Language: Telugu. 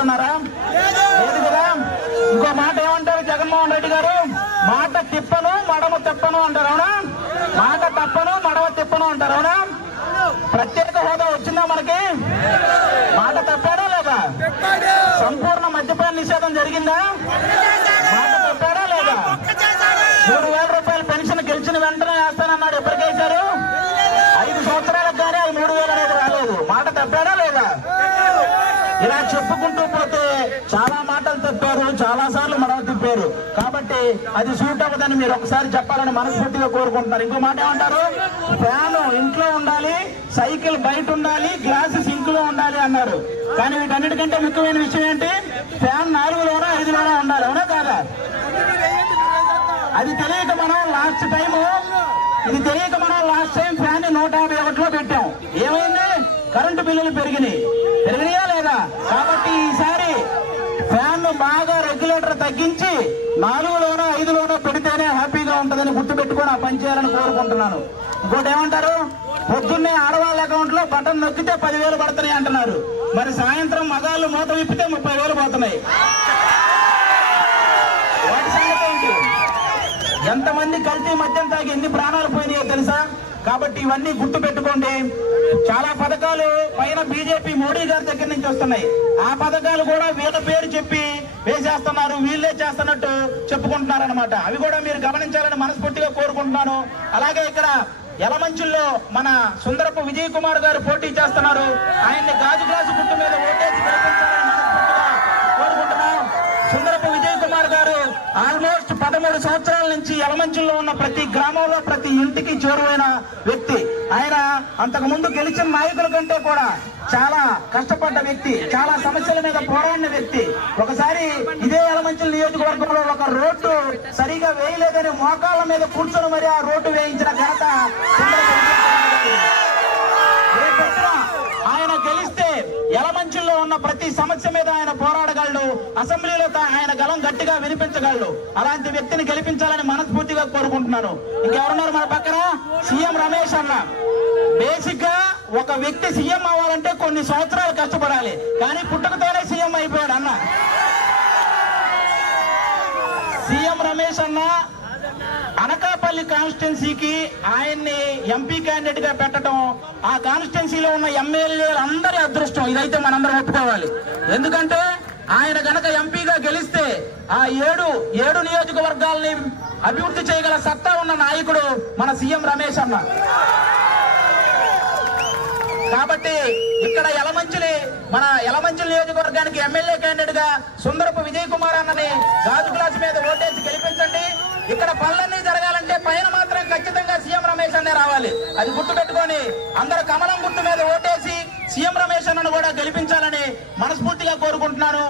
అనుకుంటున్నారా? లేదు కదా. ఇంకో మాట ఏమంటారు జగన్మోహన్ రెడ్డి గారు? మాట తిప్పను మడమ తిప్పను అంటారు, అవునా? మాట తప్పను మడమ తిప్పను అంటారు, అవునా? ప్రత్యేక హోదా వచ్చిందా మనకి? మాట తప్పాడా లేదా? సంపూర్ణ మద్యపాన నిషేధం జరిగిందా? మాట తప్పాడా లేదా? 3,000 రూపాయల పెన్షన్ గెలిచిన వెంటనే వేస్తానన్నాడు, ఎప్పటికేశారు? 5 సంవత్సరాలకు కానీ అది 3,000 అనేది రాలేదు. మాట తప్పాడా లేదా? ఇలా చెప్పుకుంటూ పోతే చాలా మాటలు తప్పారు, చాలా సార్లు మడవ తిప్పారు. కాబట్టి అది సూట్ అవ్వదని మీరు ఒకసారి చెప్పాలని మనస్ఫూర్తిగా కోరుకుంటున్నారు. ఇంకో మాట ఏమంటారు? ఫ్యాన్ ఇంట్లో ఉండాలి, సైకిల్ బయట ఉండాలి, గ్లాసు సింక్ లో ఉండాలి అన్నారు. కానీ వీటన్నిటికంటే ముఖ్యమైన విషయం ఏంటి? ఫ్యాన్ 4లోనో 5లోనో ఉండాలి, అవునా కాదా? అది తెలియక మనం లాస్ట్ టైం ఫ్యాన్ 151లో పెట్టాం. ఏమైంది? కరెంటు బిల్లులు పెరిగినాయా లేదా? కాబట్టి ఈసారి ఫ్యాన్ బాగా రెగ్యులేటర్ తగ్గించి 4లోనో 5లోనో పెడితేనే హ్యాపీగా ఉంటుందని గుర్తుపెట్టుకొని ఆ పని చేయాలని కోరుకుంటున్నాను. ఇంకోటి ఏమంటారు? పొద్దున్నే ఆడవాళ్ళ అకౌంట్ లో బటన్ నొక్కితే 10,000 పడుతున్నాయి అంటున్నారు. మరి సాయంత్రం మగాళ్ళు మూత విప్పితే 30,000 పోతున్నాయి. వాటి సంగతి ఏంటి? ఎంతమంది కల్తీ మద్యం తాగి ఎన్ని ప్రాణాలు పోయినాయో తెలుసా? కాబట్టి ఇవన్నీ గుర్తు పెట్టుకోండి. చాలా పథకాలు పైన బీజేపీ మోడీ గారి దగ్గర నుంచి వస్తున్నాయి. ఆ పథకాలు కూడా వీళ్ళ పేరు చెప్పి వేసేస్తున్నారు, వీళ్ళే చేస్తున్నట్టు చెప్పుకుంటున్నారు అనమాట. అవి కూడా మీరు గమనించాలని మనస్ఫూర్తిగా కోరుకుంటున్నాను. అలాగే ఇక్కడ యలమంచిల్లో మన సుందరపు విజయ్ కుమార్ గారు పోటీ చేస్తున్నారు. ఆయన్ని గాజు గ్లాసు గుర్తు మీద ఓటేసి గెలిపించాలని మనస్ఫూర్తిగా కోరుకుంటున్నాం. సుందరపు విజయ్ కుమార్ గారు ఆల్మోస్ట్ 13 సంవత్సరాల నుంచి యలమంచిలో ఉన్న ప్రతి గ్రామంలో ప్రతి ఇంటికి చేరువైన వ్యక్తి. ఆయన అంతకు ముందు గెలిచిన నాయకుల కంటే కూడా చాలా కష్టపడ్డ వ్యక్తి, చాలా సమస్యల మీద పోరాడిన వ్యక్తి. ఒకసారి ఇదే యలమంచిల నియోజకవర్గంలో ఒక రోడ్డు సరిగా వేయలేదని మోకాళ్ళ మీద కూర్చొని మరి ఆ రోడ్డు వేయించిన ఘనత ఆయన గెలిస్తే యలమంచిలో ఉన్న ప్రతి సమస్య మీద ఆయన పోరాడగలడు. అసెంబ్లీలో ఆయన గలం గట్టిగా వినిపించగలడు. అలాంటి వ్యక్తిని గెలిపించాలని మనస్ఫూర్తిగా కోరుకుంటున్నాను. ఇంకెవరున్నారు మన పక్కన? సీఎం రమేష్ అన్న. బేసిక్ గా ఒక వ్యక్తి సీఎం అవ్వాలంటే కొన్ని సంవత్సరాలు కష్టపడాలి, కానీ పుట్టుకతోనే సీఎం అయిపోయాడు అన్న. సీఎం రమేష్ అన్న అనకాపల్లి కాన్స్టిట్యున్సీకి ఆయన్ని ఎంపీ క్యాండిడేట్ గా పెట్టడం ఆ కాన్స్టిట్యున్సీలో ఉన్న ఎమ్మెల్యేలు అందరి అదృష్టం. ఇదైతే మనందరం ఒప్పుకోవాలి. ఎందుకంటే ఆయన గనక ఎంపీగా గెలిస్తే ఆ ఏడు నియోజకవర్గాల్ని అభివృద్ధి చేయగల సత్తా ఉన్న నాయకుడు మన సీఎం రమేష్ అన్న. కాబట్టి ఇక్కడ మన యలమంచిలి నియోజకవర్గానికి ఎమ్మెల్యే క్యాండిడేట్ గా సుందరపు విజయ్ కుమార్ అన్నని గాజు గ్లాసు మీద ఓటేసి గెలిపించండి. ఇక్కడ పనులన్నీ జరగాలంటే పైన మాత్రం ఖచ్చితంగా సీఎం రమేష్ అన్నే రావాలి. అది గుర్తు పెట్టుకొని అందరూ కమలం గుర్తు మీద ఓటేసి సీఎం రమేష్ అన్నను కూడా గెలిపించాలని మనస్ఫూర్తిగా కోరుకుంటున్నాను.